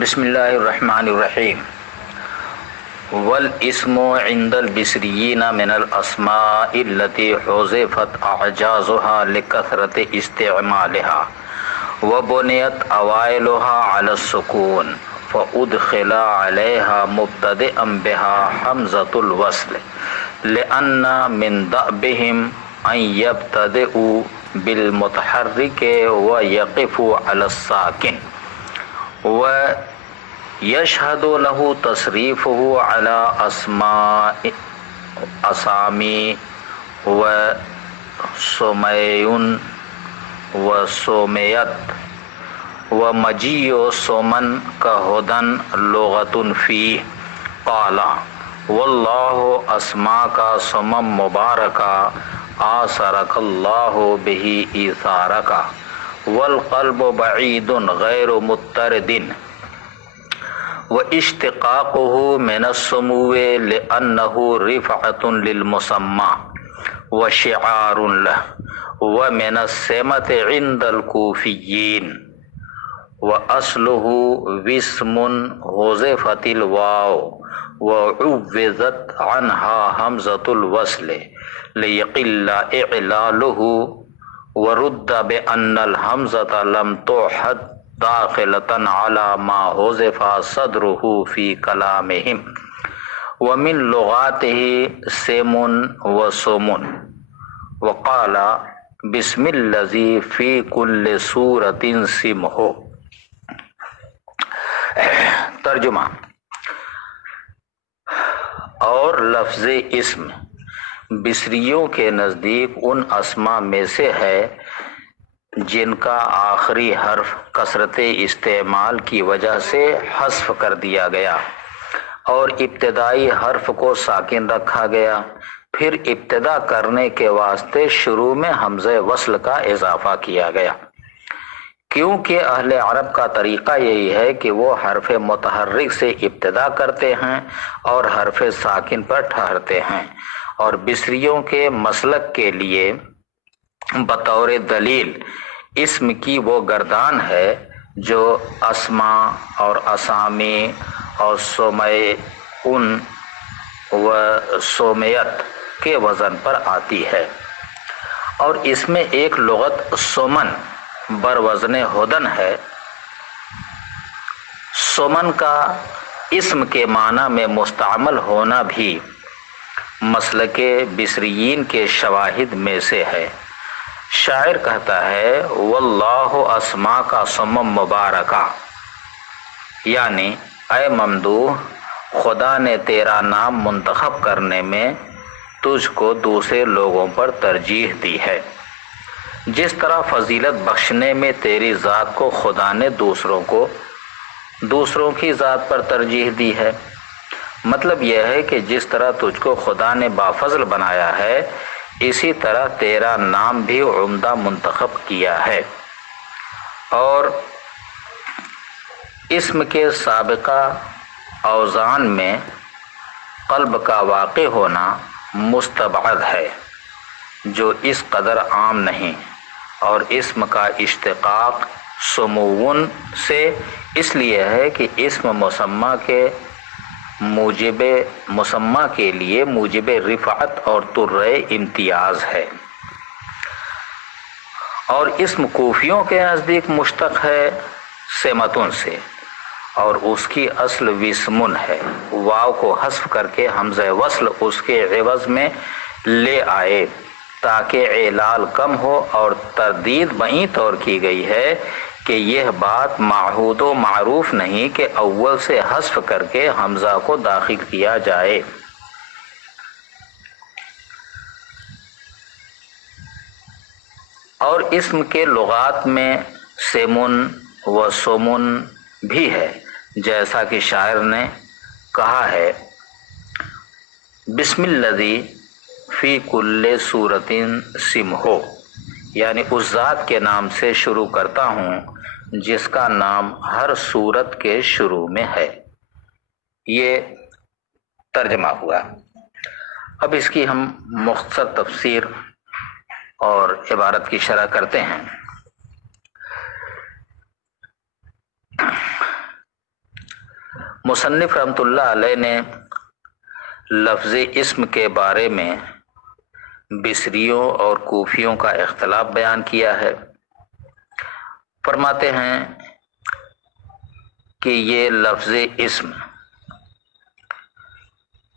بسم اللہ الرحمن الرحیم. والاسم عند البصريين من الاسماء التي حذفت اعجازها لكثرة استعمالها وبنيت اوائلها على السكون فادخل عليها مبتدئا بها حمزة الوصل لان من دأبهم ان يبتدئوا بالمتحرك ويقفوا على الساكن ويشهد له تصريفه على أسامي وسمي وسميت ومجيء سمن كهدى لغة فيه قال والله أسماك سما مباركا آثرك الله به إيثارك والقلب بعيد غير مضطرد واشتقاقه من السمو لأنه رفعة للمسمى وشعار له ومن السمة عند الكوفيين وأصله واسم حذفت الواو وعوضت عنها همزة الوصل ليقل إعلاله ورد بأن الحمزة لم توحد داخلة على ما حذف صدره في كلامهم ومن لغاته سم وسم وقال بسم الذي في كل سورة سمه. ترجمہ. اور لفظ اسم بصریوں کے نزدیک ان اسماء میں سے ہے جن کا آخری حرف کثرت استعمال کی وجہ سے حذف کر دیا گیا اور ابتدائی حرف کو ساکن رکھا گیا، پھر ابتدا کرنے کے واسطے شروع میں حمزہ وصل کا اضافہ کیا گیا، کیونکہ اہل عرب کا طریقہ یہی ہے کہ وہ حرف متحرک سے ابتدا کرتے ہیں اور حرف ساکن پر ٹھہرتے ہیں، اور بصریوں کے مسلک کے لیے بطور دلیل اسم کی وہ گردان ہے جو اسماء اور اسامی اور سمیعن و سمیت کے وزن پر آتی ہے، اور اس میں ایک لغت سمن بر وزن ہدن ہے. سمن کا اسم کے معنی میں مستعمل ہونا بھی مسلک بصریین کے شواہد میں سے ہے. شاعر کہتا ہے واللہ اسما کا سمم مبارکہ، یعنی اے ممدوح، خدا نے تیرا نام منتخب کرنے میں تجھ کو دوسرے لوگوں پر ترجیح دی ہے، جس طرح فضیلت بخشنے میں تیری ذات کو خدا نے دوسروں کی ذات پر ترجیح دی ہے. مطلب یہ ہے کہ جس طرح تجھ کو خدا نے بافضل بنایا ہے، اسی طرح تیرا نام بھی عمدہ منتخب کیا ہے. اور اسم کے سابقہ اوزان میں قلب کا واقع ہونا مستبعد ہے، جو اس قدر عام نہیں، اور اسم کا اشتقاق سمون سے اس لیے ہے کہ اسم مسمى کے لیے موجب رفعت اور ترے امتیاز ہے. اور اسم کوفیوں کے نزدیک مشتق ہے سمتن سے، اور اس کی اصل وسمن ہے. واو کو حذف کر کے حمزہ وصل اس کے عوض میں لے آئے تاکہ اعلال کم ہو، اور تردید بئی طور کی گئی ہے کہ یہ بات معہود و معروف نہیں کہ اول سے حذف کر کے حمزہ کو داخل کیا جائے. اور اسم کے لغات میں سمن و سمن بھی ہے، جیسا کہ شاعر نے کہا ہے بسم الذی فی کل صورت سمہ، یعنی اس ذات کے نام سے شروع کرتا ہوں جس کا نام ہر صورت کے شروع میں ہے. یہ ترجمہ ہوا. اب اس کی ہم مختصر تفسیر اور عبارت کی شرح کرتے ہیں. مصنف رحمۃ اللہ علیہ نے لفظ اسم کے بارے میں بصریوں اور کوفیوں کا اختلاف بیان کیا ہے۔ فرماتے ہیں کہ یہ لفظ اسم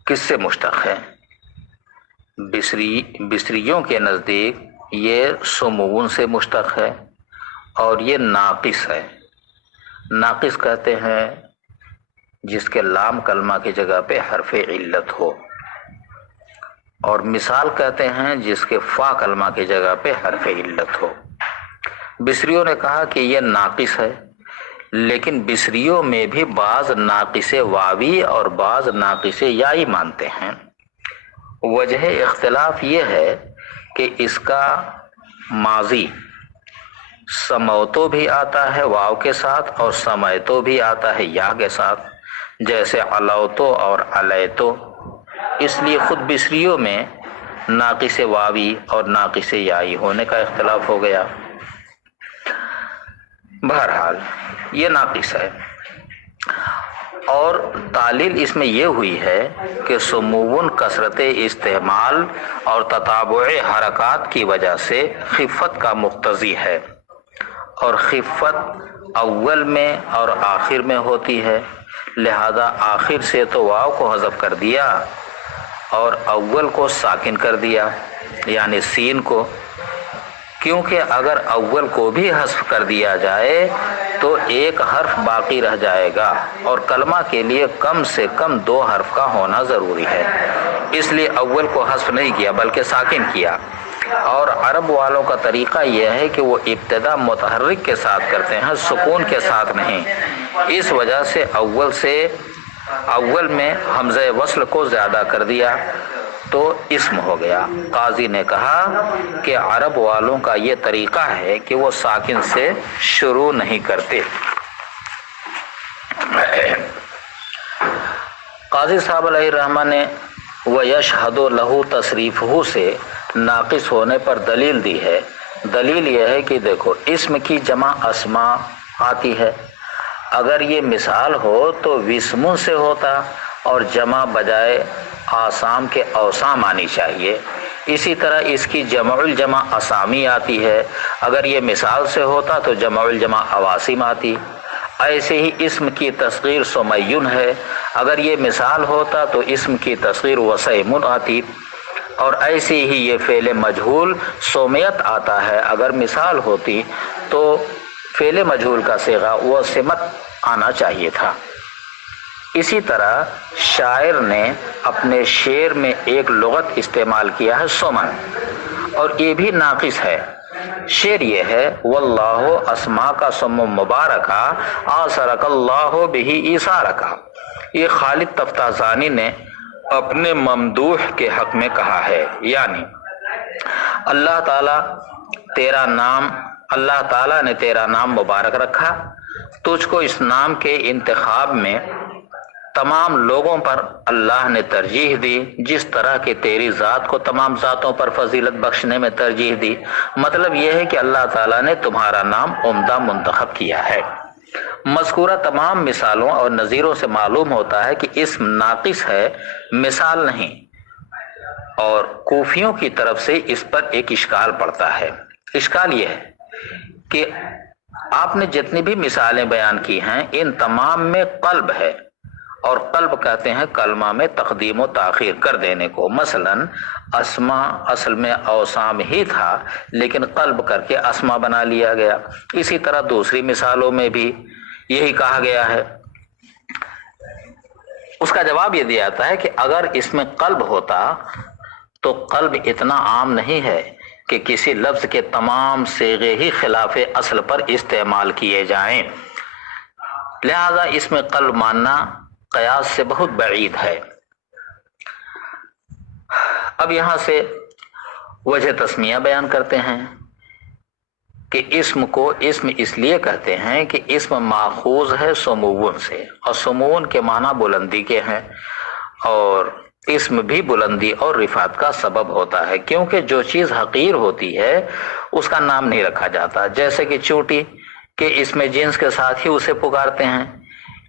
کس سے مشتق ہے؟ بصریوں کے نزدیک یہ سمون سے مشتق ہے اور یہ ناقص ہے۔ ناقص کہتے ہیں جس کے لام کلمہ کی جگہ پہ حرف علت ہو، اور مثال کہتے ہیں جس کے فا کلمہ کی جگہ پہ حرف علت ہو۔ بصریوں نے کہا کہ یہ ناقص ہے، لیکن بصریوں میں بھی بعض ناقص واوی اور بعض ناقص یائی مانتے ہیں۔ وجہ اختلاف یہ ہے کہ اس کا ماضی سموتو بھی آتا ہے واو کے ساتھ اور سمیتو بھی آتا ہے یا کے ساتھ، جیسے علوتو اور علیتو۔ اس لیے خود بصریوں میں ناقص واوی اور ناقص یائی ہونے کا اختلاف ہو گیا۔ بہرحال یہ ناقص ہے، اور تعلیل اس میں یہ ہوئی ہے کہ سمون کثرت استعمال اور تتابع حرکات کی وجہ سے خفت کا مقتضی ہے، اور خفت اول میں اور آخر میں ہوتی ہے، لہذا آخر سے تو واو کو حذف کر دیا اور اول کو ساکن کر دیا، یعنی سین کو، کیونکہ اگر اول کو بھی حذف کر دیا جائے تو ایک حرف باقی رہ جائے گا، اور کلمہ کے لیے کم سے کم 2 حرف کا ہونا ضروری ہے، اس لیے اول کو حذف نہیں کیا بلکہ ساکن کیا۔ اور عرب والوں کا طریقہ یہ ہے کہ وہ ابتدا متحرک کے ساتھ کرتے ہیں، سکون کے ساتھ نہیں، اس وجہ سے اول میں حمزہ وصل کو زیادہ کر دیا تو اسم ہو گیا۔ قاضی نے کہا کہ عرب والوں کا یہ طریقہ ہے کہ وہ ساکن سے شروع نہیں کرتے۔ قاضی صاحب علیہ الرحمہ نے وَيَشْهَدُ لَهُ تصریفہ سے ناقص ہونے پر دلیل دی ہے۔ دلیل یہ ہے کہ دیکھو، اسم کی جمع اسماء آتی ہے، اگر یہ مثال ہو تو وسم سے ہوتا اور جمع بجائے آسام کے اوسام آنی چاہیے۔ اسی طرح اس کی جمع الجمع اسامی آتی ہے، اگر یہ مثال سے ہوتا تو جمع الجمع اواسم آتی۔ ایسے ہی اسم کی تصغیر سمیون ہے، اگر یہ مثال ہوتا تو اسم کی تصغیر وسیمن آتی، اور ایسے ہی یہ فعل مجہول سومیت آتا ہے، اگر مثال ہوتی تو فعل مجہول کا صیغہ وسمت آنا چاہیے تھا۔ اسی طرح شاعر نے اپنے شعر میں ایک لغت استعمال کیا ہے سمن، اور یہ بھی ناقص ہے۔ شعر یہ ہے واللہ اسما کا سم مبارکہ آثرک اللہ بہ ایثارکا۔ یہ خالد تفتازانی نے اپنے ممدوح کے حق میں کہا ہے، یعنی اللہ تعالیٰ نے تیرا نام مبارک رکھا، تجھ کو اس نام کے انتخاب میں تمام لوگوں پر اللہ نے ترجیح دی، جس طرح کہ تیری ذات کو تمام ذاتوں پر فضیلت بخشنے میں ترجیح دی۔ مطلب یہ ہے کہ اللہ تعالیٰ نے تمہارا نام عمدہ منتخب کیا ہے۔ مذکورہ تمام مثالوں اور نظیروں سے معلوم ہوتا ہے کہ اسم ناقص ہے، مثال نہیں، اور کوفیوں کی طرف سے اس پر ایک اشکال پڑتا ہے۔ اشکال یہ ہے کہ آپ نے جتنی بھی مثالیں بیان کی ہیں ان تمام میں قلب ہے، اور قلب کہتے ہیں کلمہ میں تقدیم و تاخیر کر دینے کو۔ مثلا اسما اصل میں اوسام ہی تھا لیکن قلب کر کے اسما بنا لیا گیا۔ اسی طرح دوسری مثالوں میں بھی یہی کہا گیا ہے۔ اس کا جواب یہ دیا جاتا ہے کہ اگر اس میں قلب ہوتا تو قلب اتنا عام نہیں ہے کہ کسی لفظ کے تمام صیغے ہی خلاف اصل پر استعمال کیے جائیں، لہذا اس میں قلب ماننا قیاس سے بہت بعید ہے۔ اب یہاں سے وجہ تسمیہ بیان کرتے ہیں کہ اسم کو اسم اس لیے کہتے ہیں کہ اسم ماخوذ ہے سمون سے، اور سمون کے معنی بلندی کے ہیں، اور اسم بھی بلندی اور رفعت کا سبب ہوتا ہے، کیونکہ جو چیز حقیر ہوتی ہے اس کا نام نہیں رکھا جاتا، جیسے کہ چونٹی کہ اسم جنس کے ساتھ ہی اسے پکارتے ہیں،